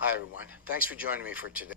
Hi, everyone. Thanks for joining me for today.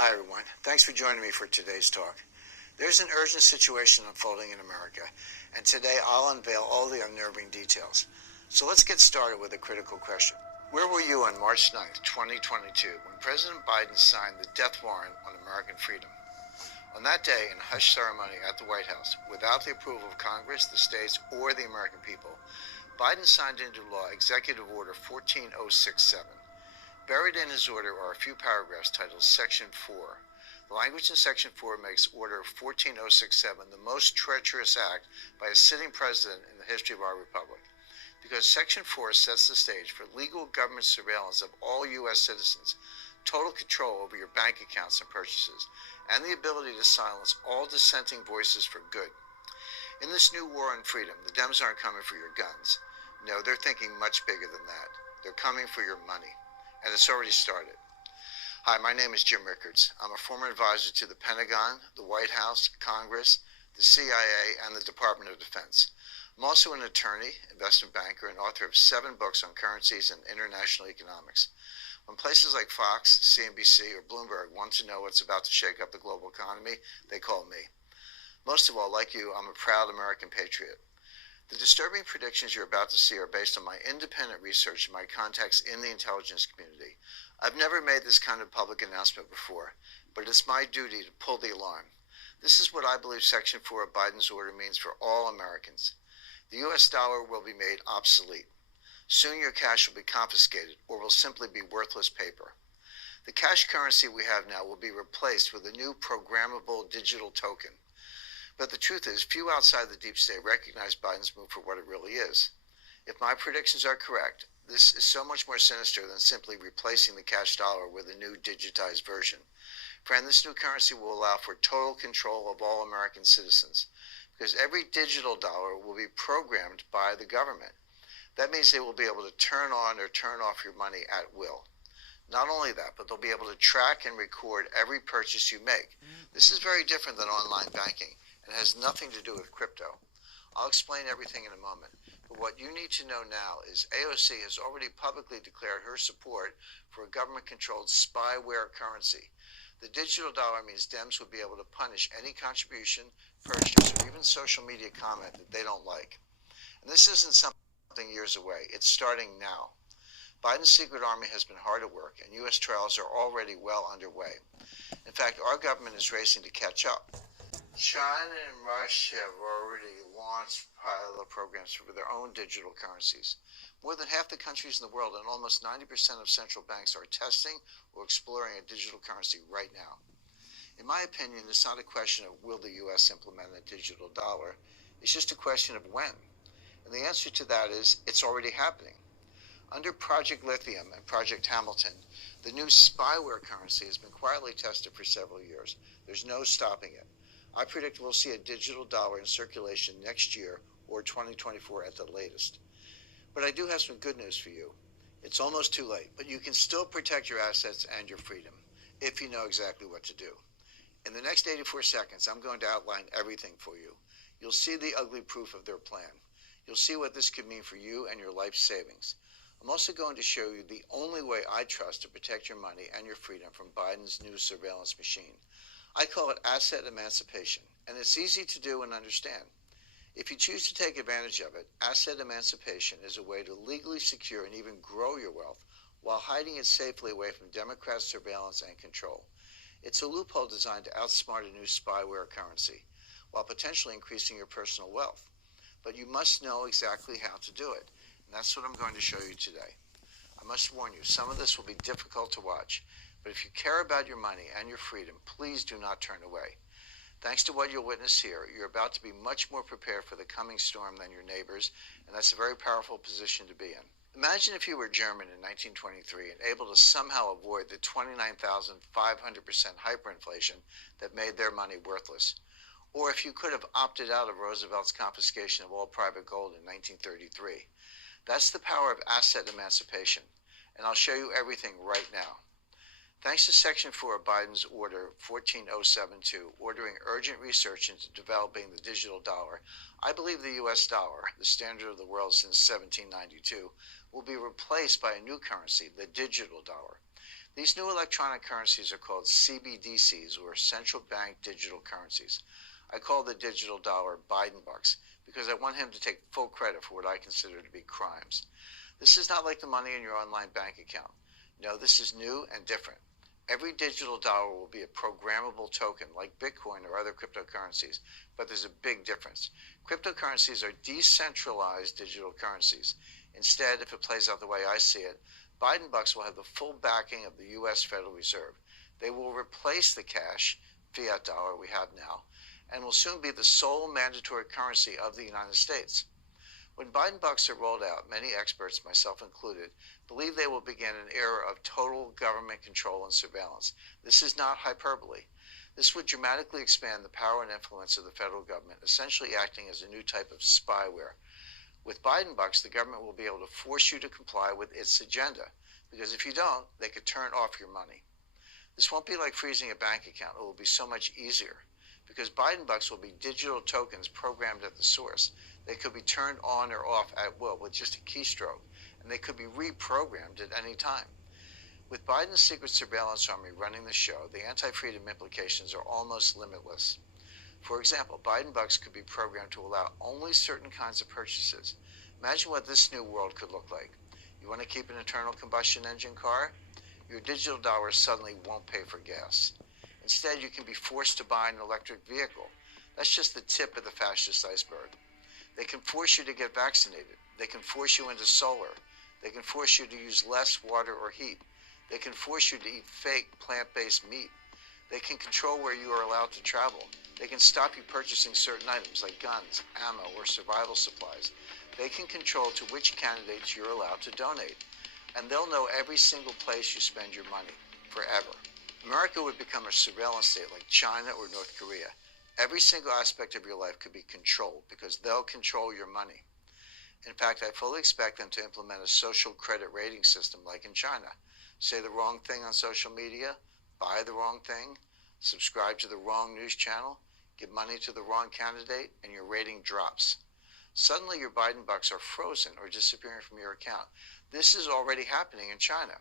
Hi, everyone. Thanks for joining me for today's talk. There's an urgent situation unfolding in America, and today I'll unveil all the unnerving details. So let's get started with a critical question. Where were you on March 9th, 2022, when President Biden signed the death warrant on American freedom? On that day, in a hush ceremony at the White House, without the approval of Congress, the states, or the American people, Biden signed into law Executive Order 14067. Buried in his order are a few paragraphs titled Section 4. The language in Section 4 makes Order 14067 the most treacherous act by a sitting president in the history of our republic, because Section 4 sets the stage for legal government surveillance of all U.S. citizens, total control over your bank accounts and purchases, and the ability to silence all dissenting voices for good. In this new war on freedom, the Dems aren't coming for your guns. No, they're thinking much bigger than that. They're coming for your money. And it's already started. Hi, my name is Jim Rickards. I'm a former advisor to the Pentagon, the White House, Congress, the CIA, and the Department of Defense. I'm also an attorney, investment banker, and author of 7 books on currencies and international economics. When places like Fox, CNBC, or Bloomberg want to know what's about to shake up the global economy, they call me. Most of all, like you, I'm a proud American patriot. The disturbing predictions you're about to see are based on my independent research and my contacts in the intelligence community. I've never made this kind of public announcement before, but it's my duty to pull the alarm. This is what I believe Section 4 of Biden's order means for all Americans. The U.S. dollar will be made obsolete. Soon your cash will be confiscated or will simply be worthless paper. The cash currency we have now will be replaced with a new programmable digital token. But the truth is, few outside the deep state recognize Biden's move for what it really is. If my predictions are correct, this is so much more sinister than simply replacing the cash dollar with a new digitized version. Friend, this new currency will allow for total control of all American citizens, because every digital dollar will be programmed by the government. That means they will be able to turn on or turn off your money at will. Not only that, but they'll be able to track and record every purchase you make. This is very different than online banking. It has nothing to do with crypto. I'll explain everything in a moment, but what you need to know now is AOC has already publicly declared her support for a government-controlled spyware currency. The digital dollar means Dems would be able to punish any contribution, purchase, or even social media comment that they don't like. And this isn't something years away. It's starting now. Biden's secret army has been hard at work, and U.S. trials are already well underway. In fact, our government is racing to catch up. China and Russia have already launched pilot programs for their own digital currencies. More than half the countries in the world and almost 90% of central banks are testing or exploring a digital currency right now. In my opinion, it's not a question of will the U.S. implement a digital dollar. It's just a question of when. And the answer to that is it's already happening. Under Project Lithium and Project Hamilton, the new spyware currency has been quietly tested for several years. There's no stopping it. I predict we'll see a digital dollar in circulation next year or 2024 at the latest. But I do have some good news for you. It's almost too late, but you can still protect your assets and your freedom if you know exactly what to do. In the next 84 seconds, I'm going to outline everything for you. You'll see the ugly proof of their plan. You'll see what this could mean for you and your life savings. I'm also going to show you the only way I trust to protect your money and your freedom from Biden's new surveillance machine. I call it asset emancipation, and it's easy to do and understand. If you choose to take advantage of it, asset emancipation is a way to legally secure and even grow your wealth while hiding it safely away from Democrat surveillance and control. It's a loophole designed to outsmart a new spyware currency while potentially increasing your personal wealth. But you must know exactly how to do it, and that's what I'm going to show you today. I must warn you, some of this will be difficult to watch. But if you care about your money and your freedom, please do not turn away. Thanks to what you'll witness here, you're about to be much more prepared for the coming storm than your neighbors, and that's a very powerful position to be in. Imagine if you were German in 1923 and able to somehow avoid the 29,500% hyperinflation that made their money worthless. Or if you could have opted out of Roosevelt's confiscation of all private gold in 1933. That's the power of asset emancipation, and I'll show you everything right now. Thanks to Section 4 of Biden's Order 14072, ordering urgent research into developing the digital dollar, I believe the U.S. dollar, the standard of the world since 1792, will be replaced by a new currency, the digital dollar. These new electronic currencies are called CBDCs, or central bank digital currencies. I call the digital dollar Biden bucks because I want him to take full credit for what I consider to be crimes. This is not like the money in your online bank account. No, this is new and different. Every digital dollar will be a programmable token like Bitcoin or other cryptocurrencies, but there's a big difference. Cryptocurrencies are decentralized digital currencies. Instead, if it plays out the way I see it, Biden bucks will have the full backing of the U.S. Federal Reserve. They will replace the cash, fiat dollar we have now, and will soon be the sole mandatory currency of the United States. When Biden bucks are rolled out, many experts, myself included, believe they will begin an era of total government control and surveillance. This is not hyperbole. This would dramatically expand the power and influence of the federal government, essentially acting as a new type of spyware. With Biden bucks, the government will be able to force you to comply with its agenda, because if you don't, they could turn off your money. This won't be like freezing a bank account. It will be so much easier, because Biden bucks will be digital tokens programmed at the source. They could be turned on or off at will with just a keystroke, and they could be reprogrammed at any time. With Biden's secret surveillance army running the show, the anti-freedom implications are almost limitless. For example, Biden bucks could be programmed to allow only certain kinds of purchases. Imagine what this new world could look like. You want to keep an internal combustion engine car? Your digital dollars suddenly won't pay for gas. Instead, you can be forced to buy an electric vehicle. That's just the tip of the fascist iceberg. They can force you to get vaccinated. They can force you into solar. They can force you to use less water or heat. They can force you to eat fake plant-based meat. They can control where you are allowed to travel. They can stop you purchasing certain items like guns, ammo, or survival supplies. They can control to which candidates you're allowed to donate. And they'll know every single place you spend your money, forever. America would become a surveillance state like China or North Korea. Every single aspect of your life could be controlled because they'll control your money. In fact, I fully expect them to implement a social credit rating system like in China. Say the wrong thing on social media, buy the wrong thing, subscribe to the wrong news channel, give money to the wrong candidate, and your rating drops. Suddenly your Biden bucks are frozen or disappearing from your account. This is already happening in China.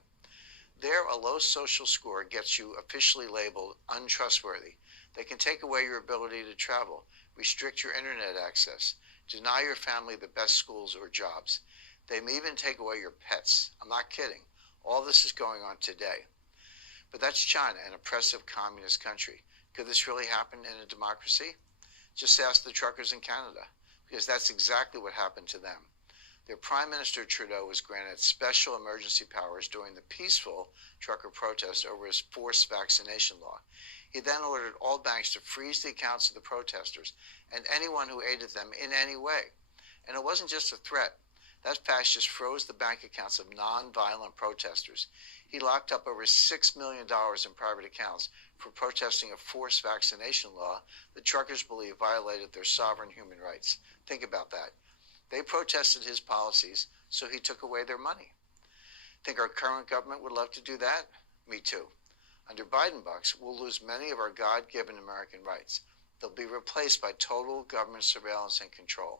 There, a low social score gets you officially labeled untrustworthy. They can take away your ability to travel, restrict your internet access, deny your family the best schools or jobs. They may even take away your pets. I'm not kidding. All this is going on today. But that's China, an oppressive communist country. Could this really happen in a democracy? Just ask the truckers in Canada, because that's exactly what happened to them. Their Prime Minister Trudeau was granted special emergency powers during the peaceful trucker protest over his forced vaccination law. He then ordered all banks to freeze the accounts of the protesters and anyone who aided them in any way. And it wasn't just a threat. That fascist froze the bank accounts of non-violent protesters. He locked up over $6 million in private accounts for protesting a forced vaccination law that truckers believe violated their sovereign human rights. Think about that. They protested his policies, so he took away their money. Think our current government would love to do that? Me too. Under Biden bucks, we'll lose many of our God-given American rights. They'll be replaced by total government surveillance and control.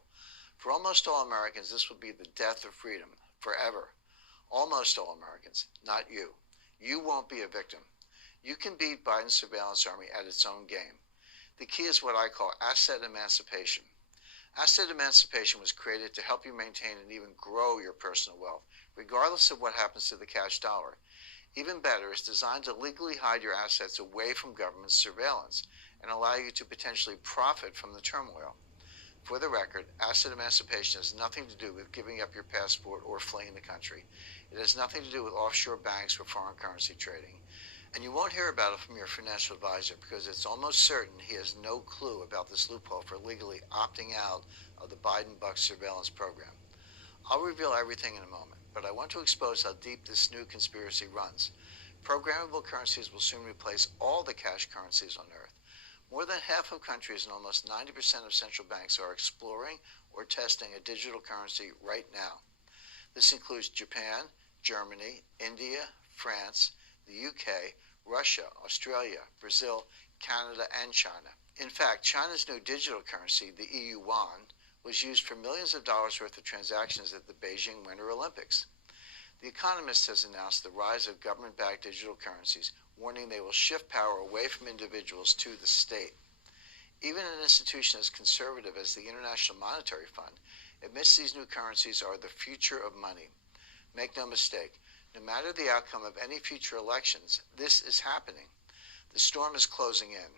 For almost all Americans, this will be the death of freedom, forever. Almost all Americans, not you. You won't be a victim. You can beat Biden's surveillance army at its own game. The key is what I call asset emancipation. Asset emancipation was created to help you maintain and even grow your personal wealth, regardless of what happens to the cash dollar. Even better, it's designed to legally hide your assets away from government surveillance and allow you to potentially profit from the turmoil. For the record, asset emancipation has nothing to do with giving up your passport or fleeing the country. It has nothing to do with offshore banks or foreign currency trading. And you won't hear about it from your financial advisor because it's almost certain he has no clue about this loophole for legally opting out of the Biden bucks surveillance program. I'll reveal everything in a moment, but I want to expose how deep this new conspiracy runs. Programmable currencies will soon replace all the cash currencies on Earth. More than half of countries and almost 90% of central banks are exploring or testing a digital currency right now. This includes Japan, Germany, India, France, the UK, Russia, Australia, Brazil, Canada, and China. In fact, China's new digital currency, the EU yuan, was used for millions of dollars worth of transactions at the Beijing Winter Olympics. The Economist has announced the rise of government-backed digital currencies, warning they will shift power away from individuals to the state. Even an institution as conservative as the International Monetary Fund admits these new currencies are the future of money. Make no mistake, no matter the outcome of any future elections, this is happening. The storm is closing in.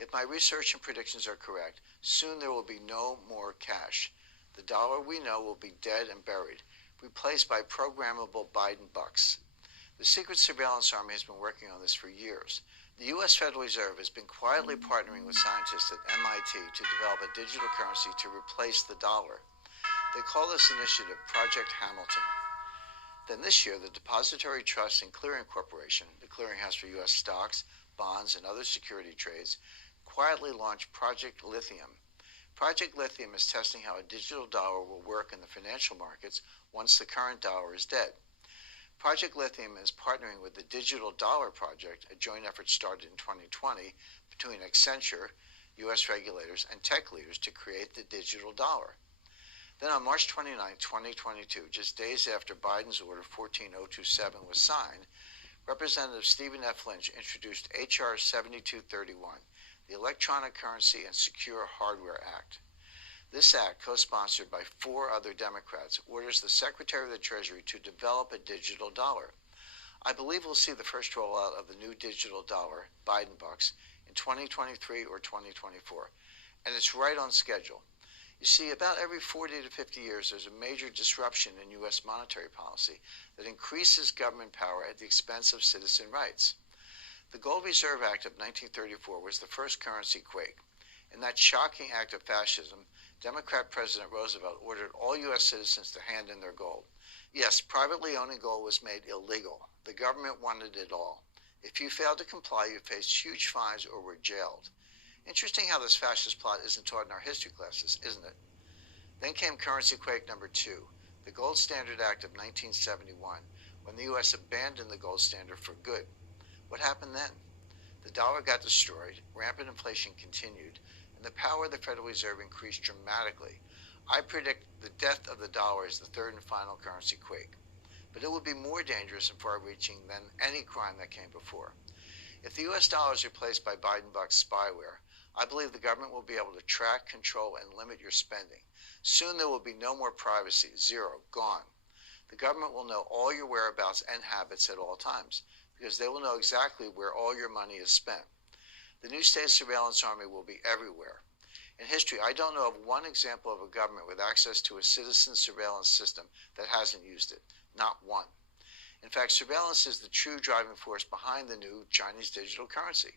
If my research and predictions are correct, soon there will be no more cash. The dollar we know will be dead and buried, replaced by programmable Biden bucks. The Secret Surveillance Army has been working on this for years. The U.S. Federal Reserve has been quietly partnering with scientists at MIT to develop a digital currency to replace the dollar. They call this initiative Project Hamilton. Then this year, the Depository Trust and Clearing Corporation, the clearinghouse for U.S. stocks, bonds, and other security trades, quietly launched Project Lithium. Project Lithium is testing how a digital dollar will work in the financial markets once the current dollar is dead. Project Lithium is partnering with the Digital Dollar Project, a joint effort started in 2020 between Accenture, U.S. regulators, and tech leaders to create the digital dollar. Then on March 29, 2022, just days after Biden's Order 14027 was signed, Representative Stephen F. Lynch introduced H.R. 7231, the Electronic Currency and Secure Hardware Act. This act, co-sponsored by 4 other Democrats, orders the Secretary of the Treasury to develop a digital dollar. I believe we'll see the first rollout of the new digital dollar, Biden bucks, in 2023 or 2024, and it's right on schedule. You see, about every 40 to 50 years, there's a major disruption in U.S. monetary policy that increases government power at the expense of citizen rights. The Gold Reserve Act of 1934 was the first currency quake. In that shocking act of fascism, Democrat President Roosevelt ordered all U.S. citizens to hand in their gold. Yes, privately owning gold was made illegal. The government wanted it all. If you failed to comply, you faced huge fines or were jailed. Interesting how this fascist plot isn't taught in our history classes, isn't it? Then came currency quake number 2, the Gold Standard Act of 1971, when the U.S. abandoned the gold standard for good. What happened then? The dollar got destroyed, rampant inflation continued, and the power of the Federal Reserve increased dramatically. I predict the death of the dollar is the third and final currency quake. But it will be more dangerous and far-reaching than any crime that came before. If the U.S. dollar is replaced by Biden bucks spyware, I believe the government will be able to track, control, and limit your spending. Soon there will be no more privacy, zero, gone. The government will know all your whereabouts and habits at all times, because they will know exactly where all your money is spent. The new state surveillance army will be everywhere. In history, I don't know of one example of a government with access to a citizen surveillance system that hasn't used it. Not one. In fact, surveillance is the true driving force behind the new Chinese digital currency.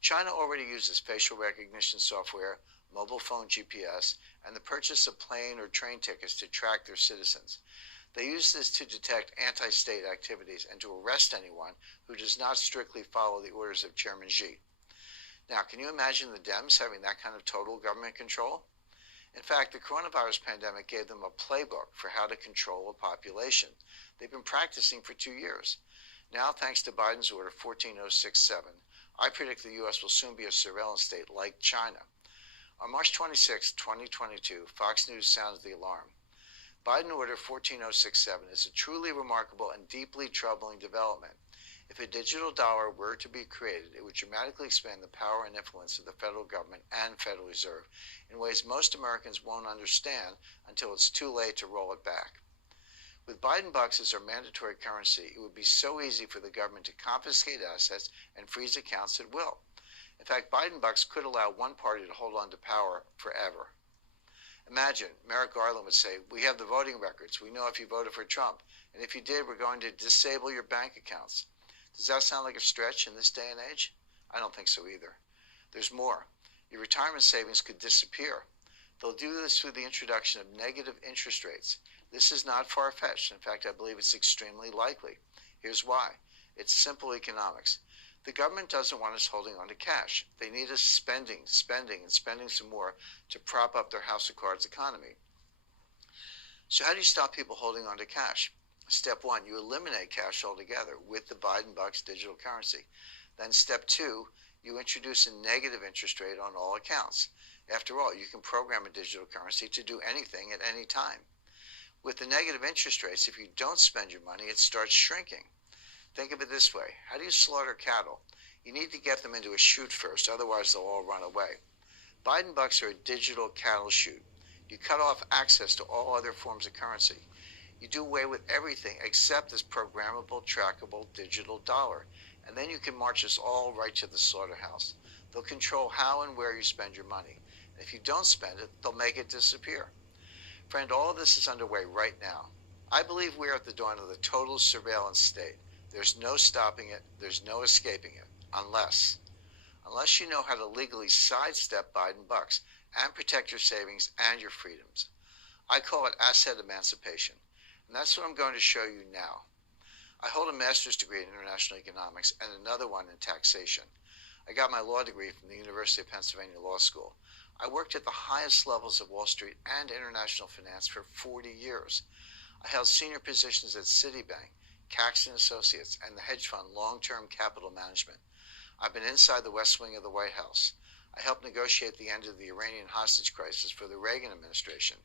China already uses facial recognition software, mobile phone GPS, and the purchase of plane or train tickets to track their citizens. They use this to detect anti-state activities and to arrest anyone who does not strictly follow the orders of Chairman Xi. Now, can you imagine the Dems having that kind of total government control? In fact, the coronavirus pandemic gave them a playbook for how to control a population. They've been practicing for 2 years. Now, thanks to Biden's Order 14067, I predict the U.S. will soon be a surveillance state like China. On March 26, 2022, Fox News sounds the alarm. Biden Order 14067 is a truly remarkable and deeply troubling development. If a digital dollar were to be created, it would dramatically expand the power and influence of the federal government and Federal Reserve in ways most Americans won't understand until it's too late to roll it back. With Biden bucks as our mandatory currency, it would be so easy for the government to confiscate assets and freeze accounts at will. In fact, Biden bucks could allow one party to hold on to power forever. Imagine Merrick Garland would say, "We have the voting records. We know if you voted for Trump. And if you did, we're going to disable your bank accounts." Does that sound like a stretch in this day and age? I don't think so either. There's more. Your retirement savings could disappear. They'll do this through the introduction of negative interest rates. This is not far-fetched. In fact, I believe it's extremely likely. Here's why. It's simple economics. The government doesn't want us holding on to cash. They need us spending, and spending some more to prop up their house of cards economy. So how do you stop people holding on to cash? Step 1, you eliminate cash altogether with the Biden bucks digital currency. Then step 2, you introduce a negative interest rate on all accounts. After all, you can program a digital currency to do anything at any time. With the negative interest rates, if you don't spend your money, it starts shrinking. Think of it this way. How do you slaughter cattle? You need to get them into a chute first, otherwise they'll all run away. Biden bucks are a digital cattle chute. You cut off access to all other forms of currency. You do away with everything except this programmable, trackable digital dollar. And then you can march us all right to the slaughterhouse. They'll control how and where you spend your money. And if you don't spend it, they'll make it disappear. Friend, all of this is underway right now. I believe we are at the dawn of the total surveillance state. There's no stopping it. There's no escaping it. Unless you know how to legally sidestep Biden bucks and protect your savings and your freedoms. I call it asset emancipation. And that's what I'm going to show you now. I hold a master's degree in international economics and another one in taxation. I got my law degree from the University of Pennsylvania Law School. I worked at the highest levels of Wall Street and international finance for 40 years. I held senior positions at Citibank, Caxton Associates, and the hedge fund Long-Term Capital Management. I've been inside the West Wing of the White House. I helped negotiate the end of the Iranian hostage crisis for the Reagan administration.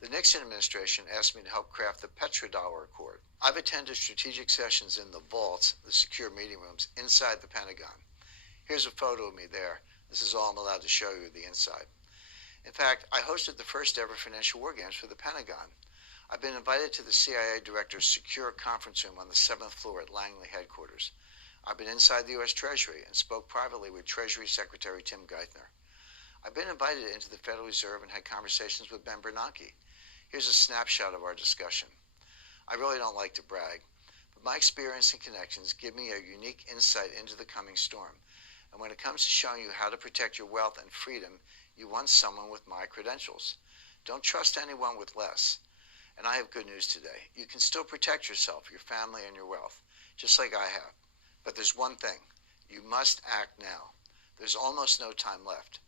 The Nixon administration asked me to help craft the petrodollar accord. I've attended strategic sessions in the vaults, the secure meeting rooms, inside the Pentagon. Here's a photo of me there. This is all I'm allowed to show you, the inside. In fact, I hosted the first ever financial war games for the Pentagon. I've been invited to the CIA director's secure conference room on the 7th floor at Langley headquarters. I've been inside the U.S. Treasury and spoke privately with Treasury Secretary Tim Geithner. I've been invited into the Federal Reserve and had conversations with Ben Bernanke. Here's a snapshot of our discussion. I really don't like to brag, but my experience and connections give me a unique insight into the coming storm. And when it comes to showing you how to protect your wealth and freedom, you want someone with my credentials. Don't trust anyone with less. And I have good news today. You can still protect yourself, your family, and your wealth, just like I have. But there's one thing. You must act now. There's almost no time left.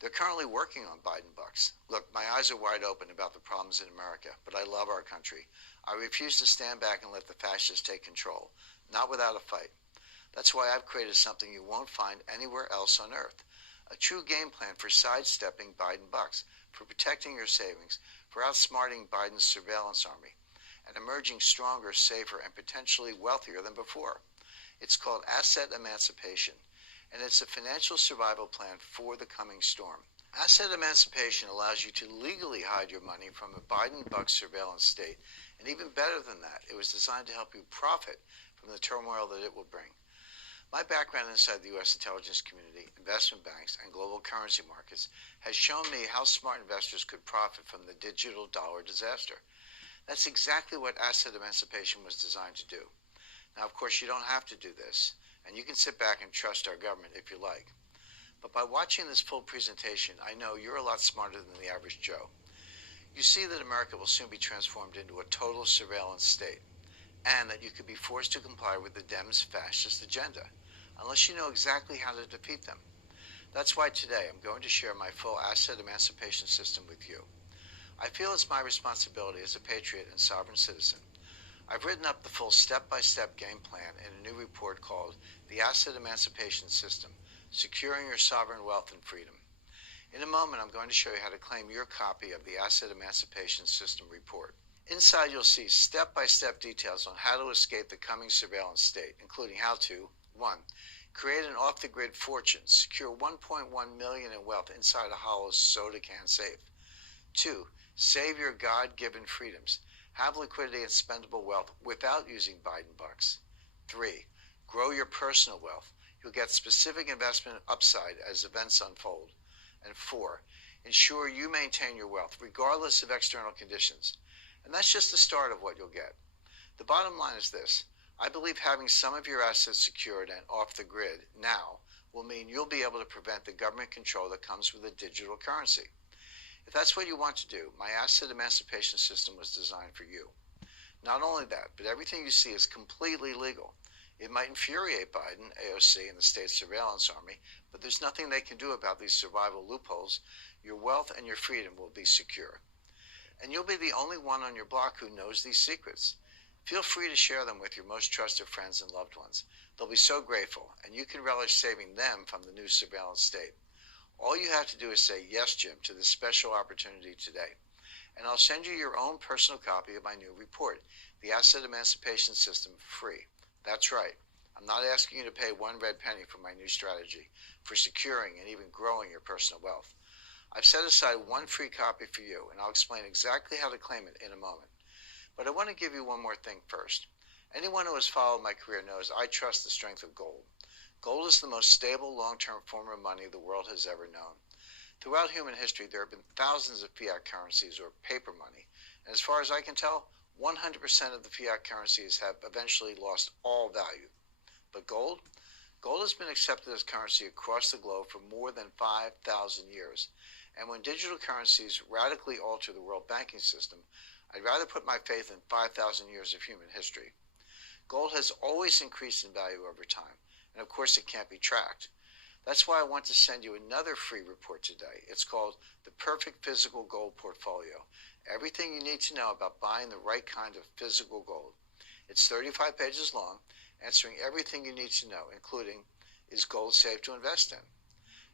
They're currently working on Biden bucks. Look, my eyes are wide open about the problems in America, but I love our country. I refuse to stand back and let the fascists take control, not without a fight. That's why I've created something you won't find anywhere else on earth. A true game plan for sidestepping Biden bucks, for protecting your savings, for outsmarting Biden's surveillance army, and emerging stronger, safer, and potentially wealthier than before. It's called asset emancipation, and it's a financial survival plan for the coming storm. Asset emancipation allows you to legally hide your money from a Biden bucks surveillance state, and even better than that, it was designed to help you profit from the turmoil that it will bring. My background inside the U.S. intelligence community, investment banks, and global currency markets has shown me how smart investors could profit from the digital dollar disaster. That's exactly what asset emancipation was designed to do. Now, of course, you don't have to do this, and you can sit back and trust our government if you like. But by watching this full presentation, I know you're a lot smarter than the average Joe. You see that America will soon be transformed into a total surveillance state, and that you could be forced to comply with the Dems' fascist agenda, unless you know exactly how to defeat them. That's why today I'm going to share my full asset emancipation system with you. I feel it's my responsibility as a patriot and sovereign citizen. I've written up the full step-by-step game plan in a new report called The Asset Emancipation System, Securing Your Sovereign Wealth and Freedom. In a moment, I'm going to show you how to claim your copy of the Asset Emancipation System report. Inside, you'll see step-by-step details on how to escape the coming surveillance state, including how to 1. Create an off-the-grid fortune. Secure $1.1 million in wealth inside a hollow soda can safe. 2. Save your God-given freedoms. Have liquidity and spendable wealth without using Biden bucks. 3. Grow your personal wealth. You'll get specific investment upside as events unfold. And 4. Ensure you maintain your wealth regardless of external conditions. And that's just the start of what you'll get. The bottom line is this. I believe having some of your assets secured and off the grid now will mean you'll be able to prevent the government control that comes with a digital currency. If that's what you want to do, my asset emancipation system was designed for you. Not only that, but everything you see is completely legal. It might infuriate Biden, AOC, and the state surveillance army, but there's nothing they can do about these survival loopholes. Your wealth and your freedom will be secure. And you'll be the only one on your block who knows these secrets. Feel free to share them with your most trusted friends and loved ones. They'll be so grateful, and you can relish saving them from the new surveillance state. All you have to do is say, yes, Jim, to this special opportunity today. and I'll send you your own personal copy of my new report, The Asset Emancipation System, free. That's right. I'm not asking you to pay one red penny for my new strategy for securing and even growing your personal wealth. I've set aside one free copy for you, and I'll explain exactly how to claim it in a moment. But I want to give you one more thing first. Anyone who has followed my career knows I trust the strength of gold. Gold is the most stable, long-term form of money the world has ever known. Throughout human history, there have been thousands of fiat currencies or paper money, and as far as I can tell, 100% of the fiat currencies have eventually lost all value. But gold? Gold has been accepted as currency across the globe for more than 5,000 years. And when digital currencies radically alter the world banking system, I'd rather put my faith in 5,000 years of human history. Gold has always increased in value over time, and of course it can't be tracked. That's why I want to send you another free report today. It's called The Perfect Physical Gold Portfolio. Everything you need to know about buying the right kind of physical gold. It's 35 pages long, answering everything you need to know, including, is gold safe to invest in?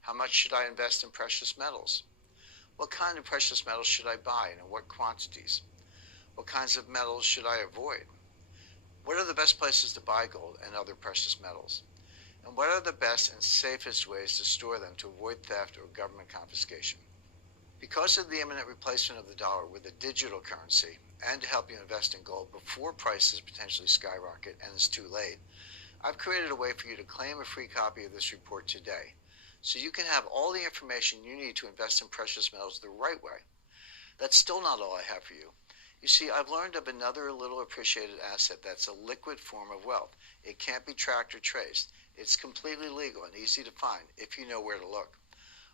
How much should I invest in precious metals? What kind of precious metals should I buy and in what quantities? What kinds of metals should I avoid? What are the best places to buy gold and other precious metals? And what are the best and safest ways to store them to avoid theft or government confiscation? Because of the imminent replacement of the dollar with a digital currency, and to help you invest in gold before prices potentially skyrocket and it's too late, I've created a way for you to claim a free copy of this report today, so you can have all the information you need to invest in precious metals the right way. That's still not all I have for you. You see, I've learned of another little appreciated asset that's a liquid form of wealth. It can't be tracked or traced. It's completely legal and easy to find if you know where to look.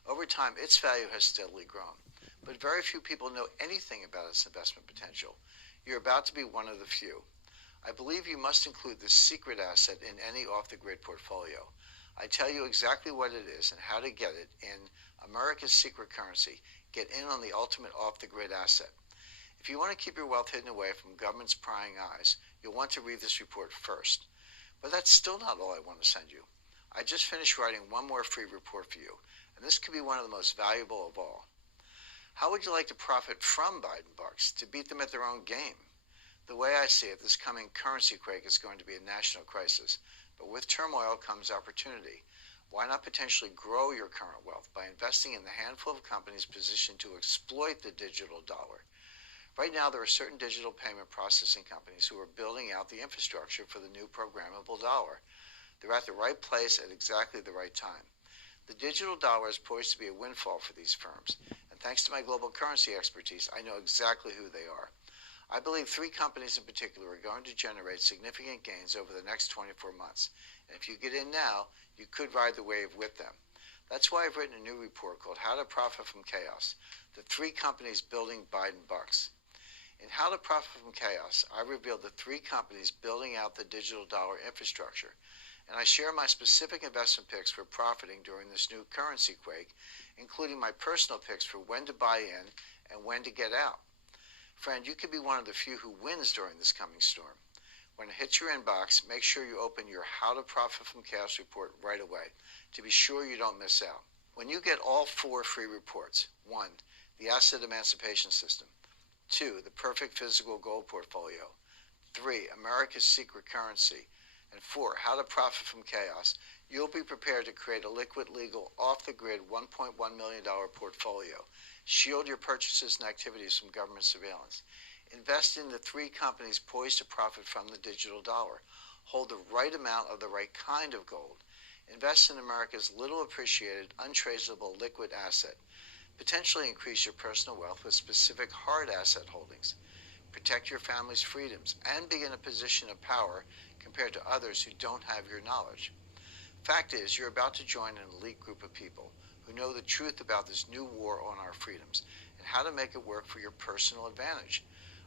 Over time, its value has steadily grown, but very few people know anything about its investment potential. You're about to be one of the few. I believe you must include this secret asset in any off-the-grid portfolio. I tell you exactly what it is and how to get it in America's secret currency. Get in on the ultimate off-the-grid asset. If you want to keep your wealth hidden away from government's prying eyes, you'll want to read this report first. But that's still not all I want to send you. I just finished writing one more free report for you, and this could be one of the most valuable of all. How would you like to profit from Biden bucks, to beat them at their own game? The way I see it, this coming currency quake is going to be a national crisis, but with turmoil comes opportunity. Why not potentially grow your current wealth by investing in the handful of companies positioned to exploit the digital dollar? Right now, there are certain digital payment processing companies who are building out the infrastructure for the new programmable dollar. They're at the right place at exactly the right time. The digital dollar is poised to be a windfall for these firms, and thanks to my global currency expertise, I know exactly who they are. I believe 3 companies in particular are going to generate significant gains over the next 24 months, and if you get in now, you could ride the wave with them. That's why I've written a new report called How to Profit from Chaos, the 3 companies building Biden bucks. In How to Profit from Chaos, I revealed the 3 companies building out the digital dollar infrastructure, and I share my specific investment picks for profiting during this new currency quake, including my personal picks for when to buy in and when to get out. Friend, you could be one of the few who wins during this coming storm. When it hits your inbox, make sure you open your How to Profit from Chaos report right away to be sure you don't miss out. When you get all 4 free reports, 1, the Asset Emancipation System, 2, the Perfect Physical Gold Portfolio, 3, America's Secret Currency, and 4, How to Profit from Chaos, you'll be prepared to create a liquid, legal, off-the-grid $1.1 million portfolio. Shield your purchases and activities from government surveillance. Invest in the 3 companies poised to profit from the digital dollar. Hold the right amount of the right kind of gold. Invest in America's little appreciated, untraceable liquid asset. Potentially increase your personal wealth with specific hard asset holdings. Protect your family's freedoms and be in a position of power compared to others who don't have your knowledge. Fact is, you're about to join an elite group of people who know the truth about this new war on our freedoms and how to make it work for your personal advantage.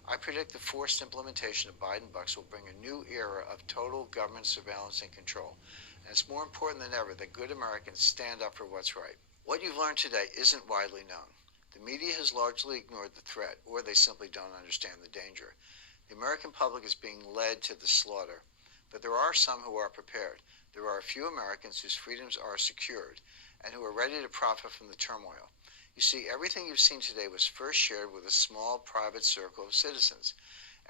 I predict the forced implementation of Biden bucks will bring a new era of total government surveillance and control. And it's more important than ever that good Americans stand up for what's right. What you've learned today isn't widely known. The media has largely ignored the threat, or they simply don't understand the danger. The American public is being led to the slaughter, but there are some who are prepared. There are a few Americans whose freedoms are secured and who are ready to profit from the turmoil. You see, everything you've seen today was first shared with a small private circle of citizens.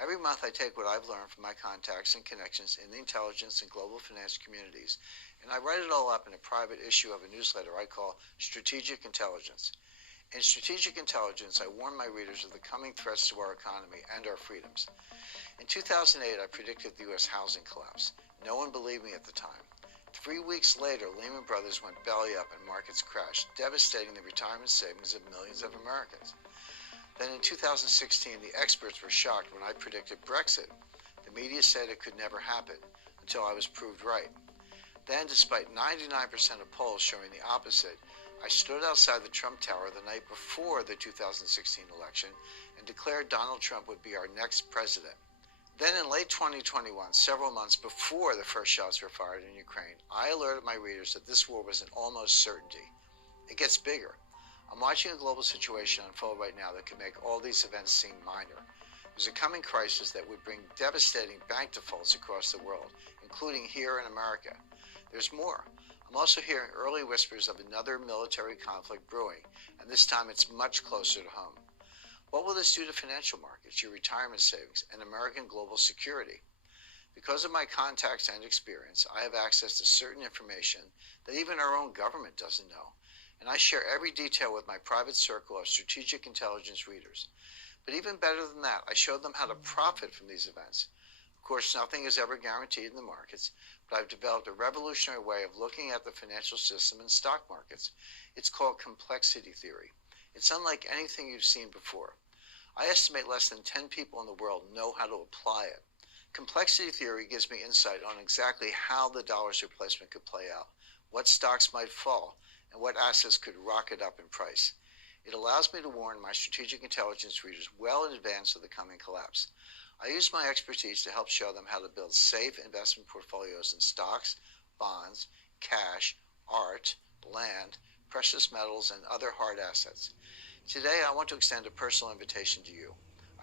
Every month I take what I've learned from my contacts and connections in the intelligence and global finance communities, and I write it all up in a private issue of a newsletter I call Strategic Intelligence. In Strategic Intelligence, I warn my readers of the coming threats to our economy and our freedoms. In 2008, I predicted the U.S. housing collapse. No one believed me at the time. 3 weeks later, Lehman Brothers went belly up and markets crashed, devastating the retirement savings of millions of Americans. Then in 2016, the experts were shocked when I predicted Brexit. The media said it could never happen, until I was proved right. Then, despite 99% of polls showing the opposite, I stood outside the Trump Tower the night before the 2016 election and declared Donald Trump would be our next president. Then in late 2021, several months before the first shots were fired in Ukraine, I alerted my readers that this war was an almost certainty. It gets bigger. I'm watching a global situation unfold right now that could make all these events seem minor. There's a coming crisis that would bring devastating bank defaults across the world, including here in America. There's more. I'm also hearing early whispers of another military conflict brewing, and this time it's much closer to home. What will this do to financial markets, your retirement savings, and American global security? Because of my contacts and experience, I have access to certain information that even our own government doesn't know, and I share every detail with my private circle of strategic intelligence readers. But even better than that, I show them how to profit from these events. Of course, nothing is ever guaranteed in the markets, but I've developed a revolutionary way of looking at the financial system and stock markets. It's called complexity theory. It's unlike anything you've seen before. I estimate less than 10 people in the world know how to apply it. Complexity theory gives me insight on exactly how the dollar's replacement could play out, what stocks might fall, and what assets could rocket up in price. It allows me to warn my strategic intelligence readers well in advance of the coming collapse. I use my expertise to help show them how to build safe investment portfolios in stocks, bonds, cash, art, land, precious metals, and other hard assets. Today, I want to extend a personal invitation to you.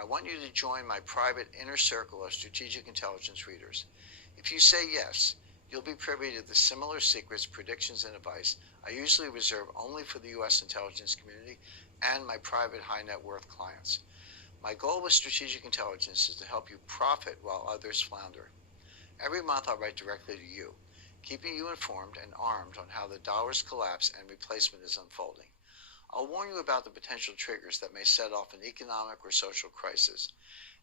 I want you to join my private inner circle of strategic intelligence readers. If you say yes, you'll be privy to the similar secrets, predictions, and advice I usually reserve only for the U.S. intelligence community and my private high net worth clients. My goal with strategic intelligence is to help you profit while others flounder. Every month I'll write directly to you, keeping you informed and armed on how the dollar's collapse and replacement is unfolding. I'll warn you about the potential triggers that may set off an economic or social crisis,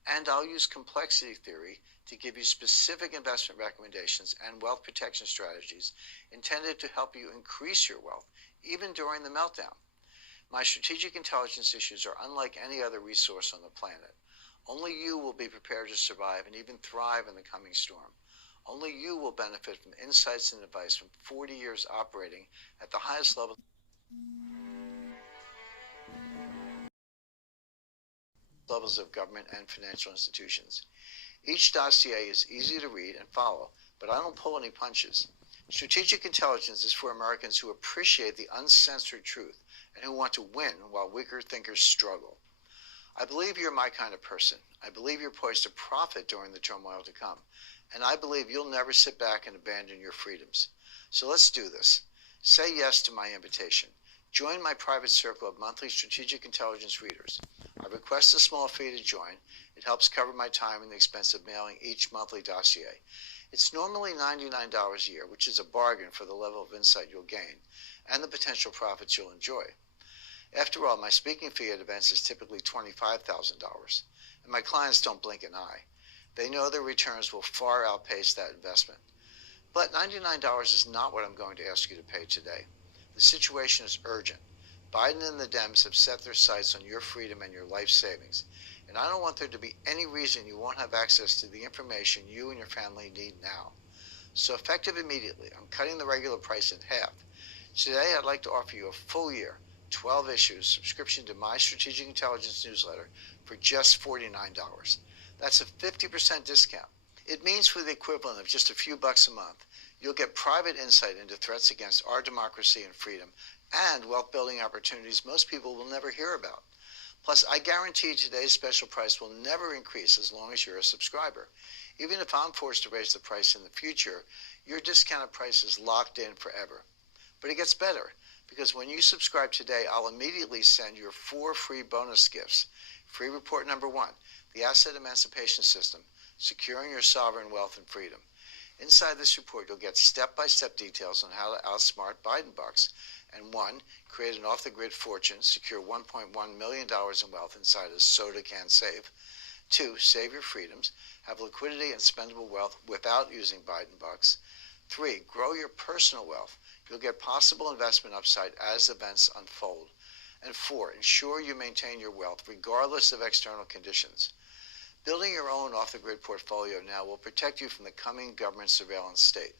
and I'll use complexity theory to give you specific investment recommendations and wealth protection strategies intended to help you increase your wealth, even during the meltdown. My strategic intelligence issues are unlike any other resource on the planet. Only you will be prepared to survive and even thrive in the coming storm. Only you will benefit from insights and advice from 40 years operating at the highest level levels of government and financial institutions. Each dossier is easy to read and follow, but I don't pull any punches. Strategic intelligence is for Americans who appreciate the uncensored truth and who want to win while weaker thinkers struggle. I believe you're my kind of person. I believe you're poised to profit during the turmoil to come. And I believe you'll never sit back and abandon your freedoms. So let's do this. Say yes to my invitation. Join my private circle of monthly strategic intelligence readers. I request a small fee to join. It helps cover my time and the expense of mailing each monthly dossier. It's normally $99 a year, which is a bargain for the level of insight you'll gain and the potential profits you'll enjoy. After all, my speaking fee at events is typically $25,000, and my clients don't blink an eye. They know their returns will far outpace that investment. But $99 is not what I'm going to ask you to pay today. The situation is urgent. Biden and the Dems have set their sights on your freedom and your life savings, and I don't want there to be any reason you won't have access to the information you and your family need now. So effective immediately, I'm cutting the regular price in half. Today, I'd like to offer you a full year, 12 issues subscription to my Strategic Intelligence newsletter for just $49. That's a 50% discount. It means for the equivalent of just a few bucks a month, you'll get private insight into threats against our democracy and freedom and wealth building opportunities most people will never hear about. Plus, I guarantee today's special price will never increase as long as you're a subscriber. Even if I'm forced to raise the price in the future, your discounted price is locked in forever. But it gets better, because when you subscribe today, I'll immediately send your 4 free bonus gifts. Free report number 1, the Asset Emancipation System, Securing Your Sovereign Wealth and Freedom. Inside this report, you'll get step-by-step details on how to outsmart Biden bucks and 1, create an off-the-grid fortune, secure $1.1 million in wealth inside a soda can safe. 2, save your freedoms, have liquidity and spendable wealth without using Biden bucks. 3, grow your personal wealth. You'll get possible investment upside as events unfold. And 4, ensure you maintain your wealth regardless of external conditions. Building your own off-the-grid portfolio now will protect you from the coming government surveillance state.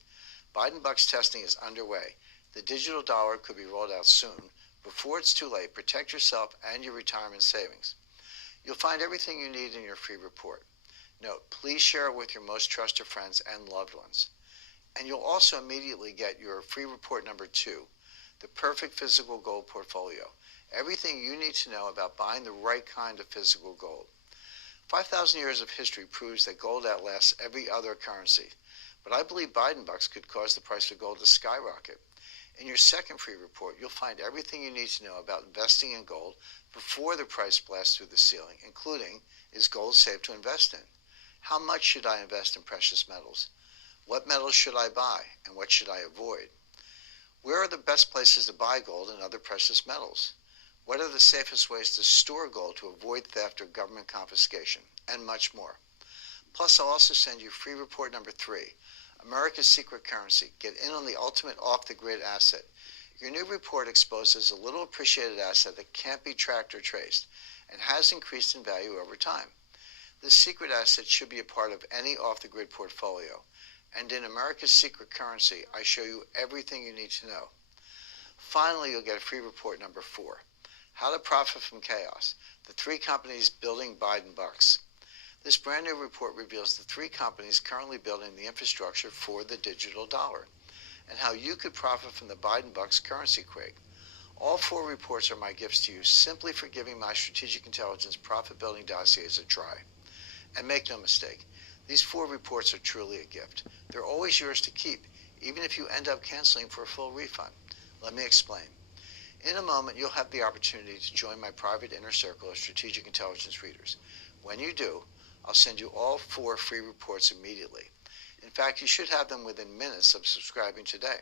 Biden bucks testing is underway. The digital dollar could be rolled out soon. Before it's too late, protect yourself and your retirement savings. You'll find everything you need in your free report. Note, please share it with your most trusted friends and loved ones. And you'll also immediately get your free report number 2, the perfect physical gold portfolio. Everything you need to know about buying the right kind of physical gold. 5,000 years of history proves that gold outlasts every other currency. But I believe Biden bucks could cause the price of gold to skyrocket. In your second free report, you'll find everything you need to know about investing in gold before the price blasts through the ceiling, including, is gold safe to invest in? How much should I invest in precious metals? What metals should I buy, and what should I avoid? Where are the best places to buy gold and other precious metals? What are the safest ways to store gold to avoid theft or government confiscation? And much more. Plus, I'll also send you free report number 3, America's Secret Currency. Get in on the ultimate off-the-grid asset. Your new report exposes a little appreciated asset that can't be tracked or traced and has increased in value over time. This secret asset should be a part of any off-the-grid portfolio. And in America's Secret Currency, I show you everything you need to know. Finally, you'll get a free report number 4, How to Profit from Chaos, the 3 companies building Biden bucks. This brand new report reveals the 3 companies currently building the infrastructure for the digital dollar and how you could profit from the Biden bucks currency quake. All 4 reports are my gifts to you simply for giving my strategic intelligence profit building dossiers a try. And make no mistake, these 4 reports are truly a gift. They're always yours to keep, even if you end up canceling for a full refund. Let me explain. In a moment, you'll have the opportunity to join my private inner circle of strategic intelligence readers. When you do, I'll send you all 4 free reports immediately. In fact, you should have them within minutes of subscribing today.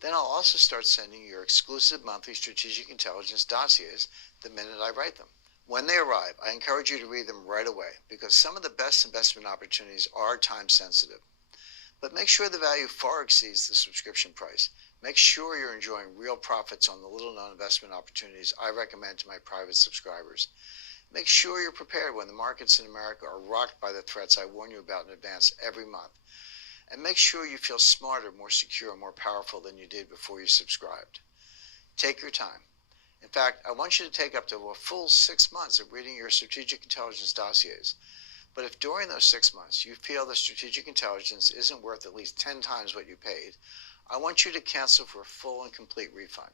Then I'll also start sending your exclusive monthly strategic intelligence dossiers the minute I write them. When they arrive, I encourage you to read them right away because some of the best investment opportunities are time sensitive. But make sure the value far exceeds the subscription price. Make sure you're enjoying real profits on the little-known investment opportunities I recommend to my private subscribers. Make sure you're prepared when the markets in America are rocked by the threats I warn you about in advance every month. And make sure you feel smarter, more secure, more powerful than you did before you subscribed. Take your time. In fact, I want you to take up to a full 6 months of reading your strategic intelligence dossiers. But if during those 6 months you feel the strategic intelligence isn't worth at least 10 times what you paid, I want you to cancel for a full and complete refund.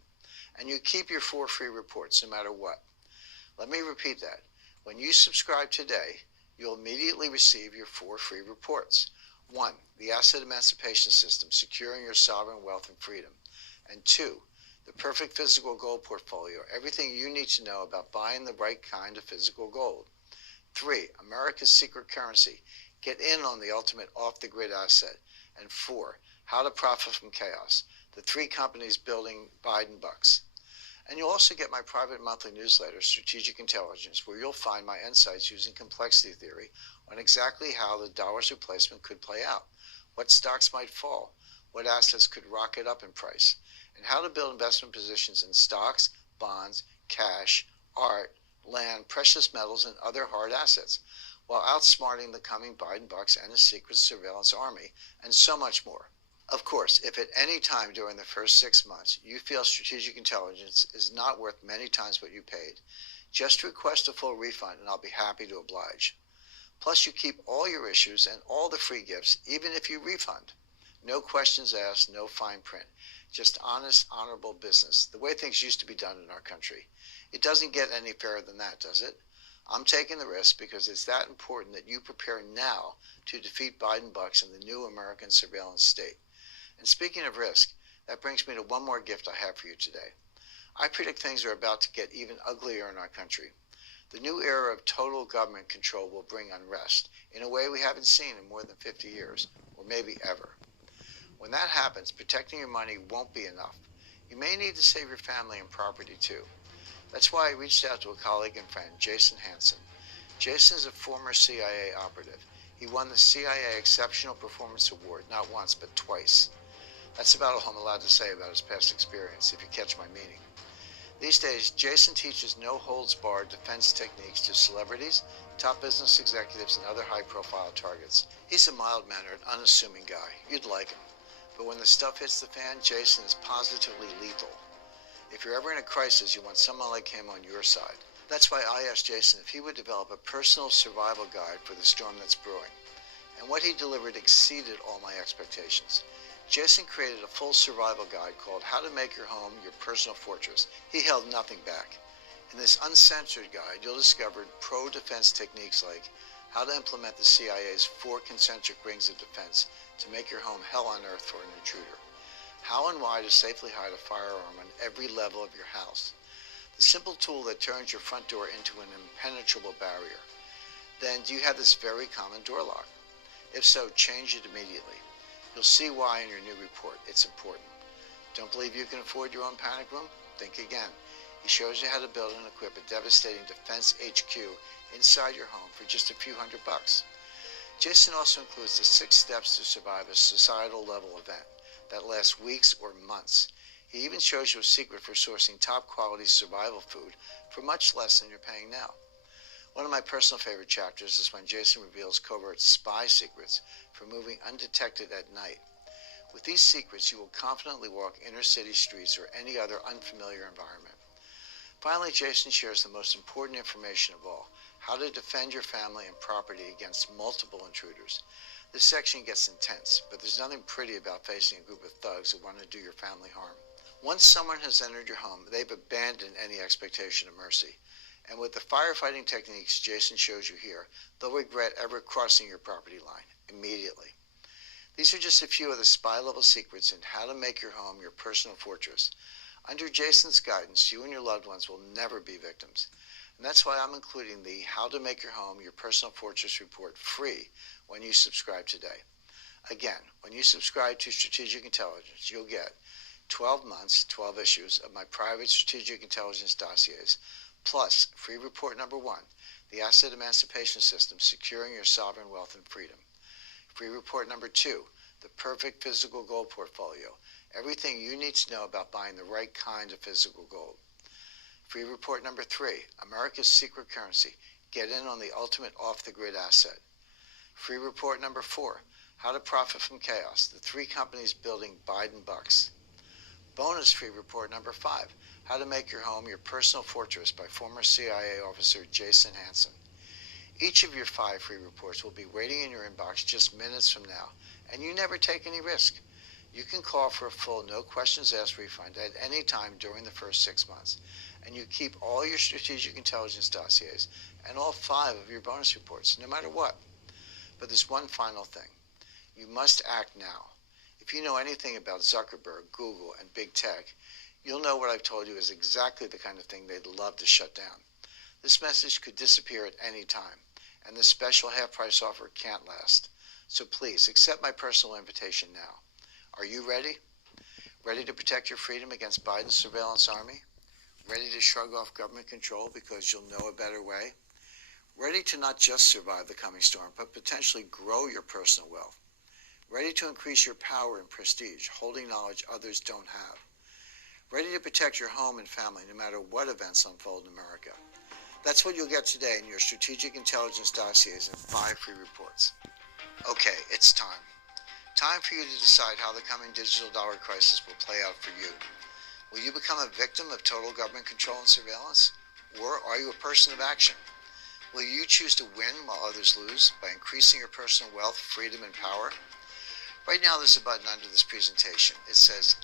And you keep your 4 free reports no matter what. Let me repeat that. When you subscribe today, you'll immediately receive your 4 free reports. 1, the Asset Emancipation System, Securing Your Sovereign Wealth and Freedom. And 2, the Perfect Physical Gold Portfolio, everything you need to know about buying the right kind of physical gold. 3, America's Secret Currency, get in on the ultimate off-the-grid asset. And 4, How to Profit from Chaos, the 3 companies building Biden bucks. And you'll also get my private monthly newsletter, Strategic Intelligence, where you'll find my insights using complexity theory on exactly how the dollar's replacement could play out, what stocks might fall, what assets could rocket up in price, and how to build investment positions in stocks, bonds, cash, art, land, precious metals, and other hard assets, while outsmarting the coming Biden bucks and his secret surveillance army, and so much more. Of course, if at any time during the first 6 months you feel strategic intelligence is not worth many times what you paid, just request a full refund and I'll be happy to oblige. Plus, you keep all your issues and all the free gifts, even if you refund. No questions asked, no fine print. Just honest, honorable business, the way things used to be done in our country. It doesn't get any fairer than that, does it? I'm taking the risk because it's that important that you prepare now to defeat Biden bucks in the new American surveillance state. And speaking of risk, that brings me to one more gift I have for you today. I predict things are about to get even uglier in our country. The new era of total government control will bring unrest in a way we haven't seen in more than 50 years, or maybe ever. When that happens, protecting your money won't be enough. You may need to save your family and property too. That's why I reached out to a colleague and friend, Jason Hanson. Jason is a former CIA operative. He won the CIA Exceptional Performance Award not once but twice. That's about all I'm allowed to say about his past experience, if you catch my meaning. These days, Jason teaches no-holds-barred defense techniques to celebrities, top business executives, and other high-profile targets. He's a mild-mannered, unassuming guy. You'd like him. But when the stuff hits the fan, Jason is positively lethal. If you're ever in a crisis, you want someone like him on your side. That's why I asked Jason if he would develop a personal survival guide for the storm that's brewing. And what he delivered exceeded all my expectations. Jason created a full survival guide called How to Make Your Home Your Personal Fortress. He held nothing back. In this uncensored guide, you'll discover pro-defense techniques like how to implement the CIA's 4 concentric rings of defense to make your home hell on earth for an intruder. How and why to safely hide a firearm on every level of your house. The simple tool that turns your front door into an impenetrable barrier. Then, do you have this very common door lock? If so, change it immediately. You'll see why in your new report. It's important. Don't believe you can afford your own panic room? Think again. He shows you how to build and equip a devastating defense HQ inside your home for just a few $100. Jason also includes the 6 steps to survive a societal level event that lasts weeks or months. He even shows you a secret for sourcing top quality survival food for much less than you're paying now. One of my personal favorite chapters is when Jason reveals covert spy secrets for moving undetected at night. With these secrets, you will confidently walk inner city streets or any other unfamiliar environment. Finally, Jason shares the most important information of all, how to defend your family and property against multiple intruders. This section gets intense, but there's nothing pretty about facing a group of thugs who want to do your family harm. Once someone has entered your home, they've abandoned any expectation of mercy. And with the firefighting techniques Jason shows you here, they'll regret ever crossing your property line immediately. These are just a few of the spy-level secrets in how to make your home your personal fortress. Under Jason's guidance, you and your loved ones will never be victims. And that's why I'm including the How to Make Your Home Your Personal Fortress report free when you subscribe today. Again, when you subscribe to Strategic Intelligence, you'll get 12 months, 12 issues of my private strategic intelligence dossiers, plus free report number 1, the Asset Emancipation System, Securing Your Sovereign Wealth and Freedom. Free report number 2, the Perfect Physical Gold Portfolio, everything you need to know about buying the right kind of physical gold. Free report number 3, America's Secret Currency, get in on the ultimate off-the-grid asset. Free report number 4, How to Profit from Chaos, the 3 companies building Biden bucks. Bonus free report number 5, How to Make Your Home Your Personal Fortress by former CIA officer Jason Hanson. Each of your 5 free reports will be waiting in your inbox just minutes from now, and you never take any risk. You can call for a full no questions asked refund at any time during the first 6 months, and you keep all your strategic intelligence dossiers and all 5 of your bonus reports, no matter what. But there's one final thing. You must act now. If you know anything about Zuckerberg, Google, and big tech, you'll know what I've told you is exactly the kind of thing they'd love to shut down. This message could disappear at any time, and this special half-price offer can't last. So please, accept my personal invitation now. Are you ready? Ready to protect your freedom against Biden's surveillance army? Ready to shrug off government control because you'll know a better way? Ready to not just survive the coming storm, but potentially grow your personal wealth? Ready to increase your power and prestige, holding knowledge others don't have? Ready to protect your home and family no matter what events unfold in America? That's what you'll get today in your Strategic Intelligence dossiers and 5 free reports. Okay, it's time. Time for you to decide how the coming digital dollar crisis will play out for you. Will you become a victim of total government control and surveillance? Or are you a person of action? Will you choose to win while others lose by increasing your personal wealth, freedom, and power? Right now there's a button under this presentation. It says